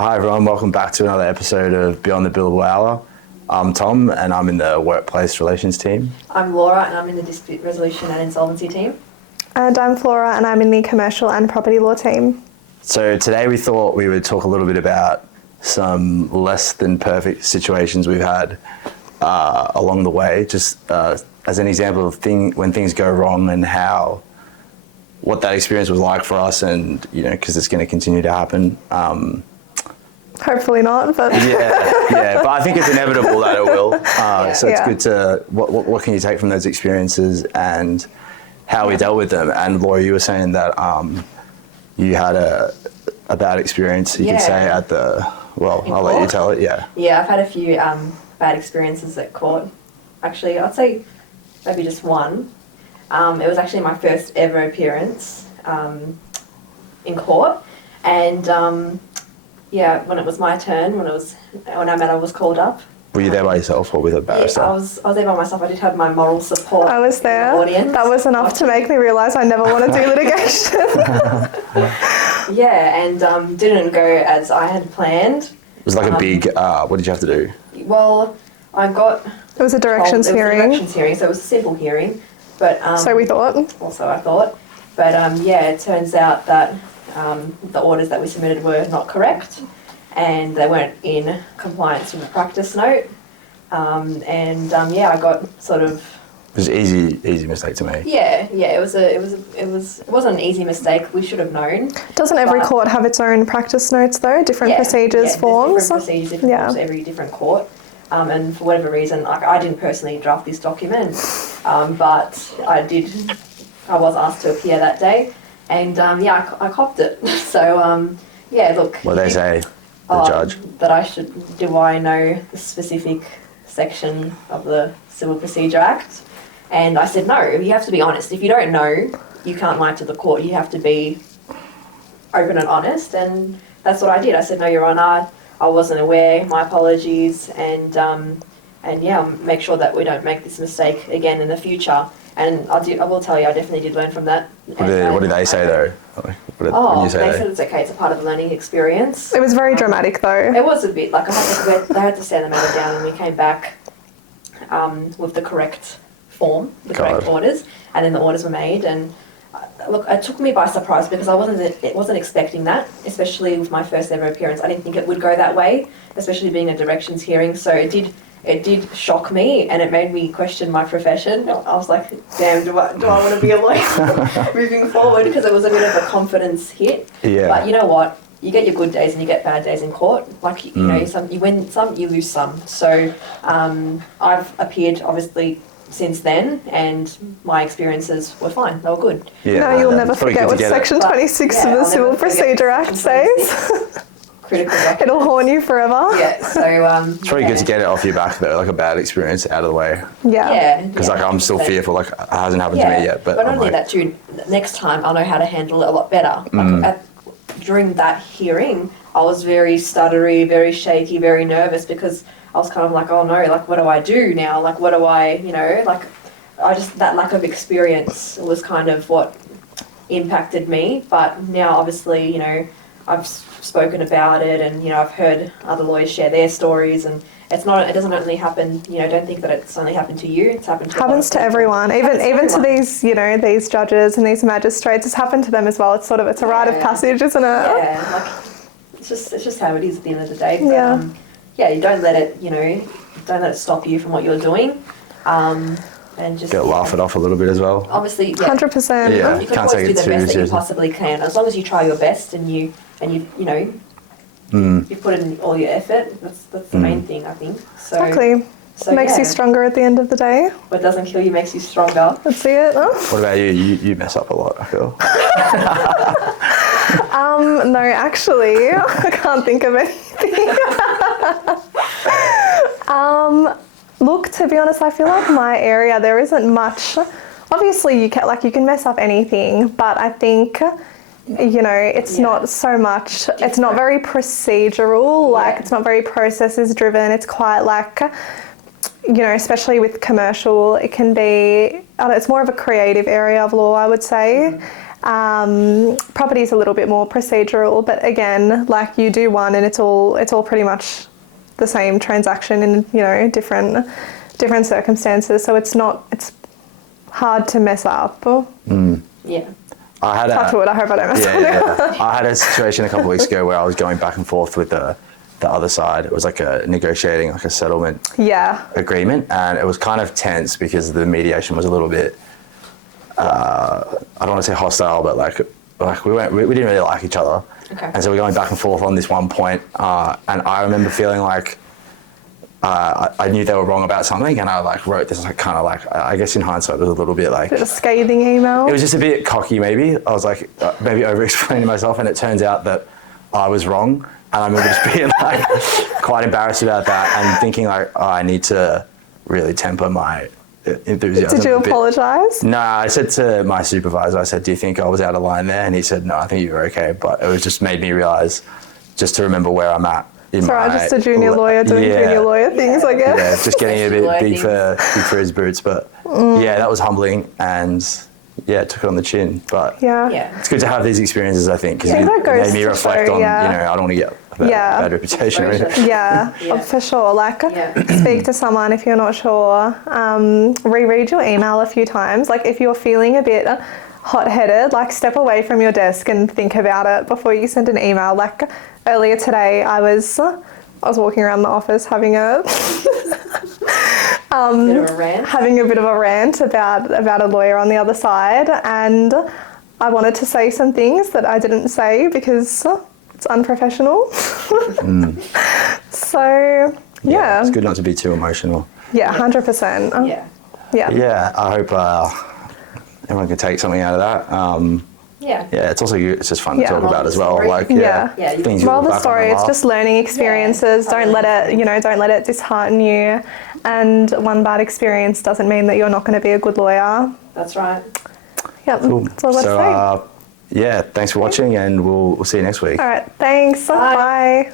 Hi everyone, welcome back to another episode of Beyond the Billable Hour. I'm Tom and I'm in the Workplace Relations team. I'm Laura and I'm in the Dispute Resolution and Insolvency team. And I'm Flora and I'm in the Commercial and Property Law team. So today we thought we would talk a little bit about some less than perfect situations we've had along the way, just as an example of when things go wrong and what that experience was like for us, and because it's going to continue to happen. Hopefully not, but yeah, but I think it's inevitable that it will. So it's Yeah. good to what can you take from those experiences and how we dealt with them. And Laura, you were saying that you had a bad experience. You could say at I'll let you tell it. Yeah, I've had a few bad experiences at court. Actually, I'd say maybe just one. It was actually my first ever appearance in court, and when it was my turn, when our matter was called up. Were you there by yourself or with a barrister? Yeah, I was there by myself. I did have my moral support. I was there. Audience. That was enough to make me realise I never want to do litigation. Yeah, and didn't go as I had planned. It was like a big, what did you have to do? Well, I got... It was a directions hearing. It was a directions hearing, so it was a simple hearing. But so we thought. Also I thought. But it turns out that the orders that we submitted were not correct, and they weren't in compliance with the practice note. I got sort of... It was an easy mistake to make. Yeah. It wasn't an easy mistake. We should have known. Doesn't every court have its own practice notes though? Different procedures, forms? Different procedures, different forms, every different court. And for whatever reason, I didn't personally draft this document, but I was asked to appear that day, and I copped it. So look. What they say, the judge? That do I know the specific section of the Civil Procedure Act? And I said, no, you have to be honest. If you don't know, you can't lie to the court. You have to be open and honest, and that's what I did. I said, no, Your Honour, I wasn't aware, my apologies, and make sure that we don't make this mistake again in the future. And I will tell you, I definitely did learn from that. What did they say though? They said it's okay, it's a part of the learning experience. It was very dramatic though. It was a bit, they had to stand the matter down, and we came back with the correct form, correct orders, and then the orders were made. And look, it took me by surprise because I wasn't expecting that, especially with my first ever appearance. I didn't think it would go that way, especially being a directions hearing. So it did shock me, and it made me question my profession. I was like, damn, do I want to be a lawyer moving forward? Because it was a bit of a confidence hit. Yeah. But you know what? You get your good days and you get bad days in court. Like, you win some, you lose some. So I've appeared, obviously, since then, and my experiences were fine. They were good. Yeah, no, you'll never forget what Section 26 of the Civil Procedure Act says. Critical document. It'll haunt you forever. Yeah, so... it's very good to get it off your back, though, like a bad experience out of the way. Yeah. Because, I'm still fearful, it hasn't happened to me yet. But not only that, too, next time I'll know how to handle it a lot better. During that hearing, I was very stuttery, very shaky, very nervous, because I was kind of like, oh no, what do I do now? What do I, that lack of experience was kind of what impacted me. But now, obviously, I've spoken about it, and, I've heard other lawyers share their stories, and it doesn't only happen, don't think that it's only happened to you, it's happened to happens to everyone, even to these, these judges and these magistrates. It's happened to them as well. It's a rite of passage, isn't it? Yeah, it's just how it is at the end of the day. But, you don't let it stop you from what you're doing. And just laugh it off a little bit as well. Obviously, 100%. Yeah, you can always do the best that you possibly can, as long as you try your best and you put in all your effort. That's the main thing, I think. So, exactly. So, makes you stronger at the end of the day. What doesn't kill you makes you stronger. That's it. What about you? You mess up a lot, I feel. No, actually, I can't think of anything. Look, to be honest, I feel like my area, there isn't much. Obviously, you can mess up anything, but I think, it's not so much, it's not very procedural, it's not very processes driven. It's quite especially with commercial, it can be, it's more of a creative area of law, I would say. Property is a little bit more procedural, but again, like you do one and it's all pretty much the same transaction in, you know, different circumstances. So it's hard to mess up. Yeah. I had Touch wood, I hope I don't mess up. I had a situation a couple of weeks ago where I was going back and forth with the other side. It was like negotiating like a settlement Yeah. agreement, and it was kind of tense because the mediation was a little bit, I don't want to say hostile, but like we didn't really like each other. Okay. And so we're going back and forth on this one point, and I remember feeling like I knew they were wrong about something, and I like wrote this like kind of like, I guess in hindsight it was a little bit like, Bit of scathing email. it was just a bit cocky maybe. I was like maybe over-explaining myself, and it turns out that I was wrong. And I remember just being like quite embarrassed about that and thinking like, oh, I need to really temper my enthusiasm. Did you a bit. apologise? No, I said to my supervisor, I said, do you think I was out of line there? And he said, no, I think you were okay. But it was just made me realise just to remember where I'm at. It's alright, just a junior lawyer doing junior lawyer things, I guess. Yeah, just getting a bit big Professional for his boots. But yeah, that was humbling, and yeah, took it on the chin. But Yeah. it's good to have these experiences, I think, because Yeah, that it goes made me to reflect show, on, yeah. you know, I don't want to get a bad reputation or anything. Yeah, Yeah. for sure. Like, Yeah. speak to someone if you're not sure. Reread your email a few times. Like, if you're feeling a bit hot-headed, like, step away from your desk and think about it before you send an email. Like, earlier today, I was walking around the office having a Bit of a rant. having a bit of a rant about a lawyer on the other side, and I wanted to say some things that I didn't say because it's unprofessional. So yeah, It's good not to be too emotional. yeah, 100%. Yeah. Yeah. Yeah, I hope everyone can take something out of that. Yeah. Yeah, it's also good. It's just fun to Yeah. talk about as well. Story. Like, Yeah. Yeah, you- things you Moral look of the back on story, and it's laugh. just learning experiences. Yeah. Don't let it dishearten you. And one bad experience doesn't mean that you're not going to be a good lawyer. That's right. Yep, Cool. that's all I've got to say. So, yeah, thanks for watching, and we'll see you next week. All right, thanks. Bye. Bye.